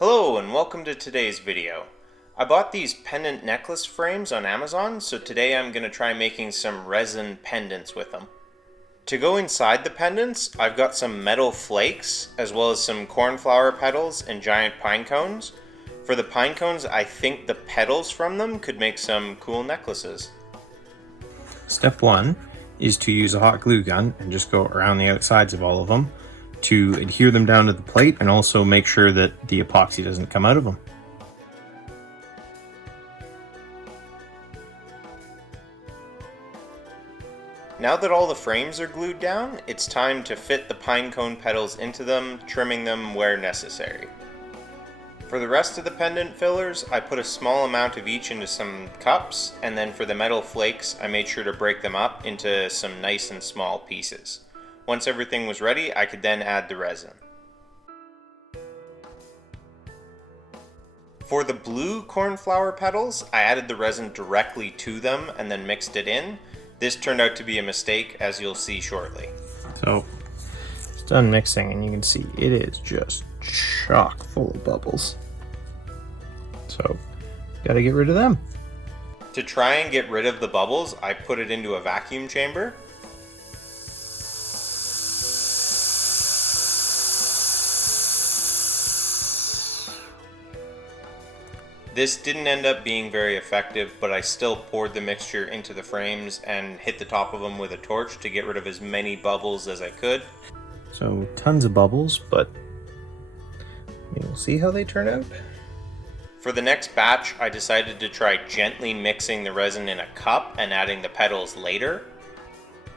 Hello and welcome to today's video. I bought these pendant necklace frames on Amazon, so today I'm going to try making some resin pendants with them. To go inside the pendants, I've got some metal flakes, as well as some cornflower petals and giant pine cones. For the pine cones, I think the petals from them could make some cool necklaces. Step 1 is to use a hot glue gun and just go around the outsides of all of them to adhere them down to the plate and also make sure that the epoxy doesn't come out of them. Now that all the frames are glued down, it's time to fit the pine cone petals into them, trimming them where necessary. For the rest of the pendant fillers, I put a small amount of each into some cups, and then for the metal flakes, I made sure to break them up into some nice and small pieces. Once everything was ready, I could then add the resin. For the blue cornflower petals, I added the resin directly to them and then mixed it in. This turned out to be a mistake, as you'll see shortly. So it's done mixing and you can see it is just chock full of bubbles. So gotta get rid of them. To try and get rid of the bubbles, I put it into a vacuum chamber. This didn't end up being very effective, but I still poured the mixture into the frames and hit the top of them with a torch to get rid of as many bubbles as I could. So tons of bubbles, but we'll see how they turn out. For the next batch, I decided to try gently mixing the resin in a cup and adding the petals later.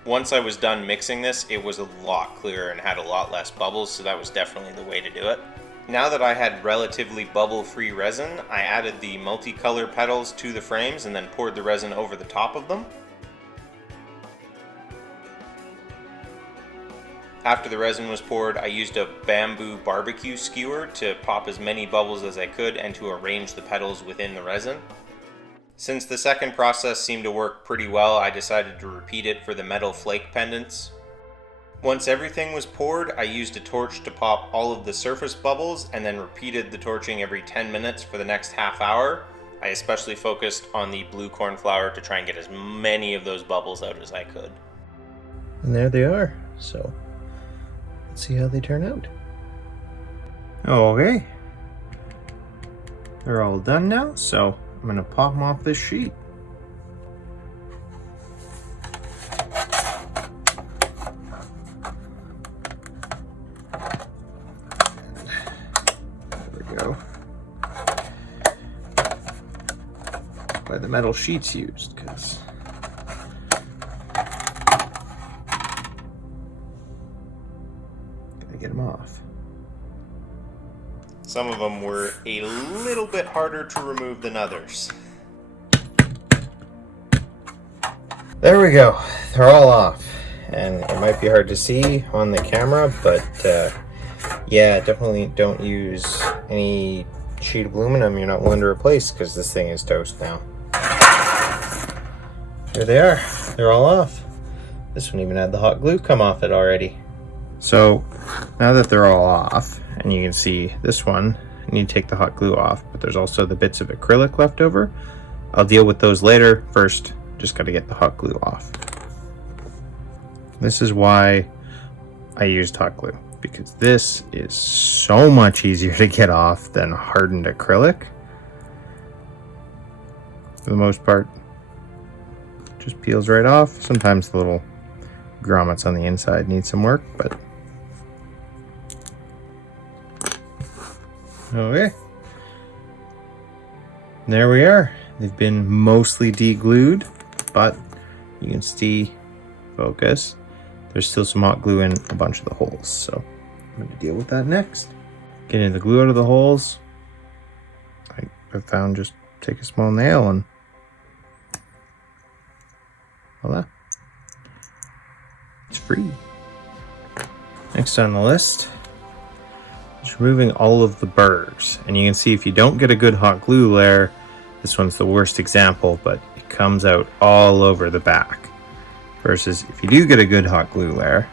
Once I was done mixing this, it was a lot clearer and had a lot less bubbles, so that was definitely the way to do it. Now that I had relatively bubble-free resin, I added the multicolor petals to the frames and then poured the resin over the top of them. After the resin was poured, I used a bamboo barbecue skewer to pop as many bubbles as I could and to arrange the petals within the resin. Since the second process seemed to work pretty well, I decided to repeat it for the metal flake pendants. Once everything was poured, I used a torch to pop all of the surface bubbles and then repeated the torching every 10 minutes for the next half hour. I especially focused on the blue cornflower to try and get as many of those bubbles out as I could. And there they are. So let's see how they turn out. Okay. They're all done now, so I'm gonna pop them off this sheet. Go by the metal sheets used, because gotta get them off. Some of them were a little bit harder to remove than others. There we go. They're all off, and it might be hard to see on the camera, but yeah, definitely don't use any sheet of aluminum you're not willing to replace, because this thing is toast now. There they are. They're all off. This one even had the hot glue come off it already. So now that they're all off, and you can see this one, I need to take the hot glue off, but there's also the bits of acrylic left over. I'll deal with those later. First, just got to get the hot glue off. This is why I used hot glue, because this is so much easier to get off than hardened acrylic. For the most part, just peels right off. Sometimes the little grommets on the inside need some work, but okay. There we are. They've been mostly deglued, but you can see, focus, there's still some hot glue in a bunch of the holes, so I'm going to deal with that next. Getting the glue out of the holes, I found just take a small nail and voila, it's free. Next on the list, just removing all of the burrs, and you can see if you don't get a good hot glue layer, this one's the worst example, but it comes out all over the back. Versus if you do get a good hot glue layer,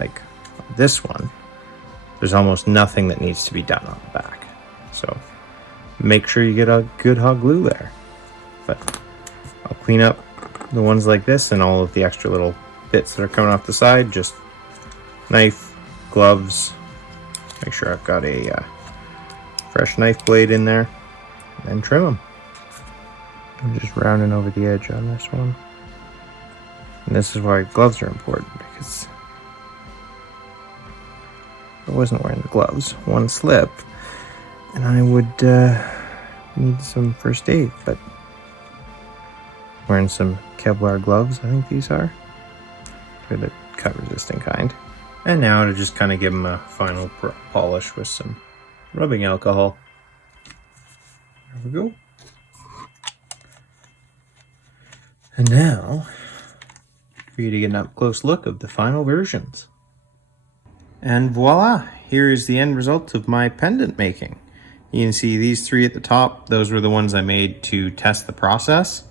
like this one, there's almost nothing that needs to be done on the back. So make sure you get a good hot glue there. But I'll clean up the ones like this and all of the extra little bits that are coming off the side. Just knife, gloves. Make sure I've got a fresh knife blade in there, and then trim them. I'm just rounding over the edge on this one. And this is why gloves are important, because if I wasn't wearing the gloves, one slip, and I would need some first aid. But wearing some Kevlar gloves, I think these are. They're the cut resistant kind. And now to just kind of give them a final polish with some rubbing alcohol. There we go. And now for you to get an up close look of the final versions. And voila, here is the end result of my pendant making. You can see these three at the top, those were the ones I made to test the process.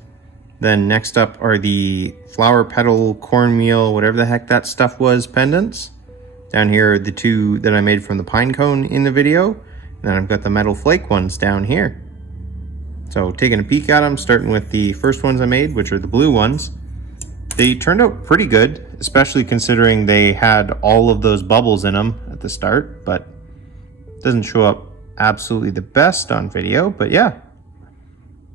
Then next up are the flower petal, cornmeal, whatever the heck that stuff was, pendants. Down here are the two that I made from the pine cone in the video. And then I've got the metal flake ones down here. So taking a peek at them, starting with the first ones I made, which are the blue ones. They turned out pretty good, especially considering they had all of those bubbles in them at the start, but it doesn't show up absolutely the best on video. But yeah,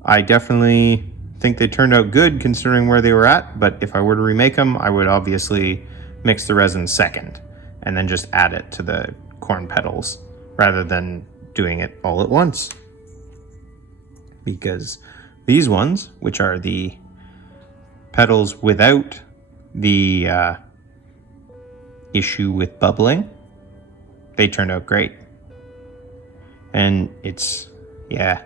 I definitely think they turned out good considering where they were at. But if I were to remake them, I would obviously mix the resin second and then just add it to the corn petals rather than doing it all at once. Because these ones, which are the petals without the issue with bubbling, they turned out great. And it's, yeah,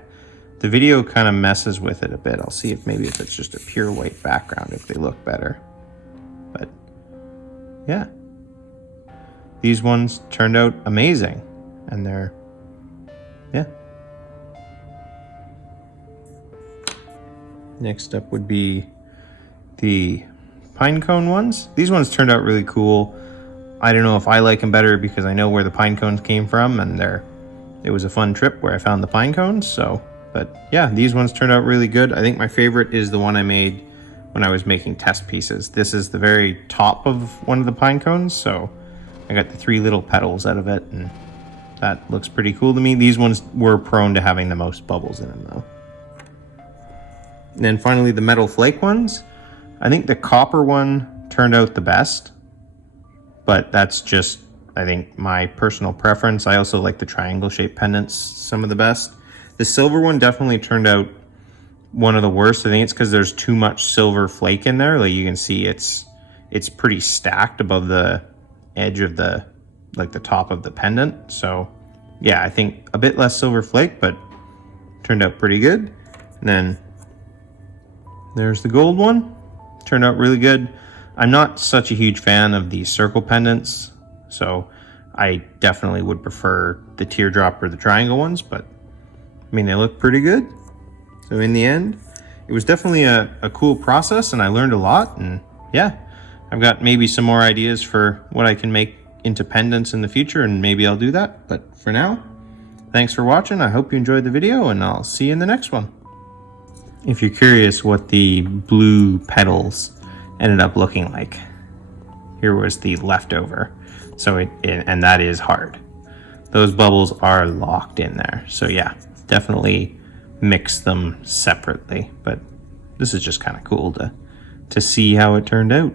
the video kind of messes with it a bit. I'll see if maybe if it's just a pure white background, if they look better. But yeah, these ones turned out amazing, and they're, yeah. Next up would be the pine cone ones. These ones turned out really cool. I don't know if I like them better because I know where the pine cones came from, and it was a fun trip where I found the pine cones. So, but yeah, these ones turned out really good. I think my favorite is the one I made when I was making test pieces. This is the very top of one of the pine cones, so I got the three little petals out of it, and that looks pretty cool to me. These ones were prone to having the most bubbles in them though. And then finally the metal flake ones. I think the copper one turned out the best, but that's just, I think, my personal preference. I also like the triangle shaped pendants some of the best. The silver one definitely turned out one of the worst. I think it's because there's too much silver flake in there. Like you can see it's pretty stacked above the edge of the, like the top of the pendant. So yeah, I think a bit less silver flake, but turned out pretty good. And then there's the gold one. Turned out really good. I'm not such a huge fan of the circle pendants, so I definitely would prefer the teardrop or the triangle ones, but I mean, they look pretty good. So in the end, it was definitely a cool process, and I learned a lot. And yeah, I've got maybe some more ideas for what I can make into pendants in the future, and maybe I'll do that. But for now, thanks for watching. I hope you enjoyed the video, and I'll see you in the next one. If you're curious what the blue petals ended up looking like, here was the leftover. So and that is hard. Those bubbles are locked in there. So yeah, definitely mix them separately. But this is just kind of cool to see how it turned out.